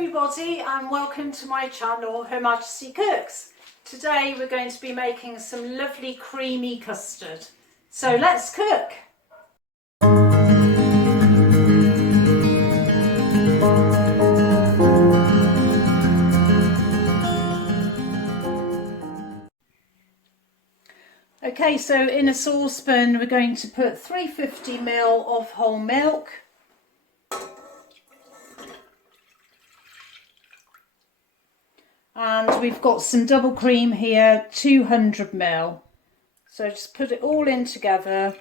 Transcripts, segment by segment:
everybody and welcome to my channel, Her Majesty Cooks. Today we're going to be making some lovely creamy custard. So let's cook. Okay, so in a saucepan we're going to put 350 ml of whole milk. And we've got some double cream here, 200 ml. So just put it all in together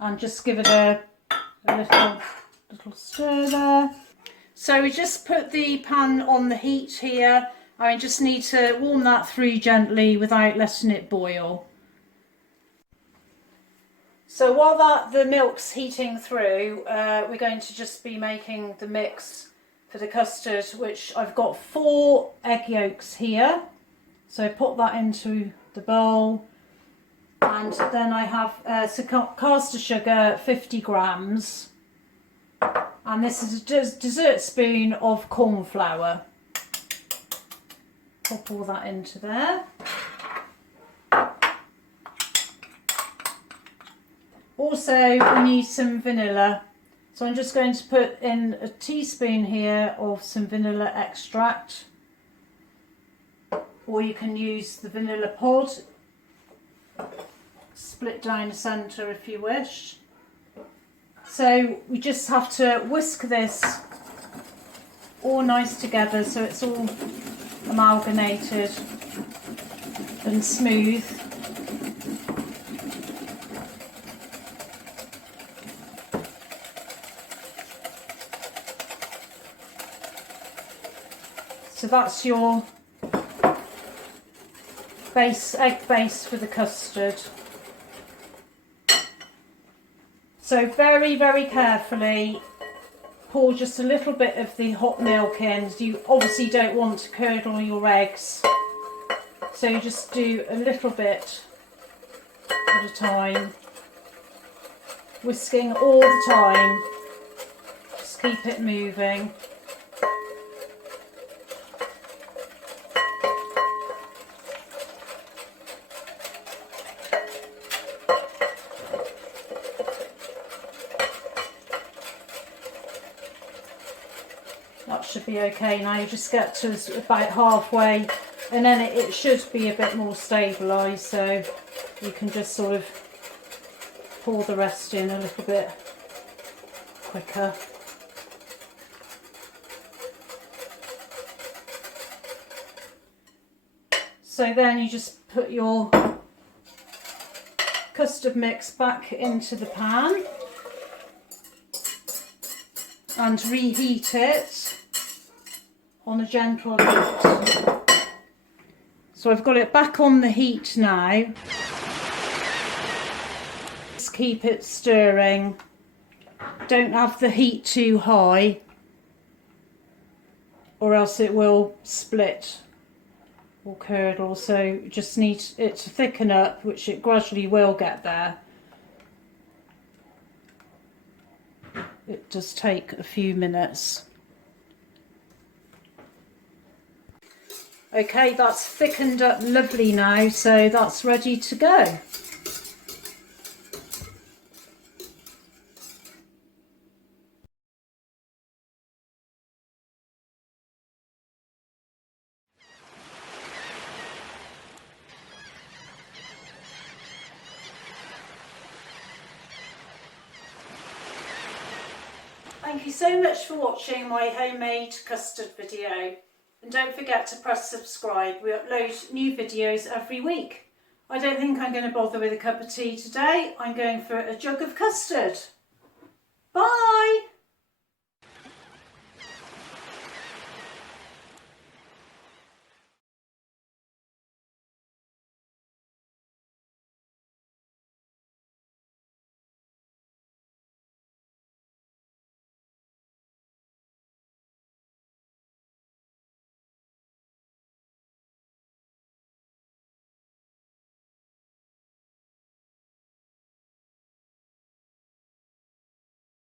and just give it a little stir there. So we just put the pan on the heat here. I just need to warm that through gently without letting it boil. So while the milk's heating through, we're going to just be making the mix for the custard, which I've got 4 egg yolks here. So pop that into the bowl, and then I have some caster sugar, 50 grams, and this is a dessert spoon of cornflour. Pop all that into there. Also we need some vanilla. So I'm just going to put in a teaspoon here of some vanilla extract, or you can use the vanilla pod, split down the centre if you wish. So we just have to whisk this all nice together so it's all amalgamated and smooth. So that's your egg base for the custard. So very, very carefully pour just a little bit of the hot milk in. You obviously don't want to curdle your eggs, so you just do a little bit at a time, whisking all the time. Just keep it moving. That should be okay now. You just get to about halfway and then it should be a bit more stabilised, so you can just sort of pour the rest in a little bit quicker. So then you just put your custard mix back into the pan and reheat it on a gentle heat. So I've got it back on the heat now. Just keep it stirring. Don't have the heat too high or else it will split or curdle. So just need it to thicken up, which it gradually will get there. It does take a few minutes. Okay, that's thickened up lovely now, so that's ready to go. Thank you so much for watching my homemade custard video. And don't forget to press subscribe. We upload new videos every week. I don't think I'm going to bother with a cup of tea today. I'm going for a jug of custard.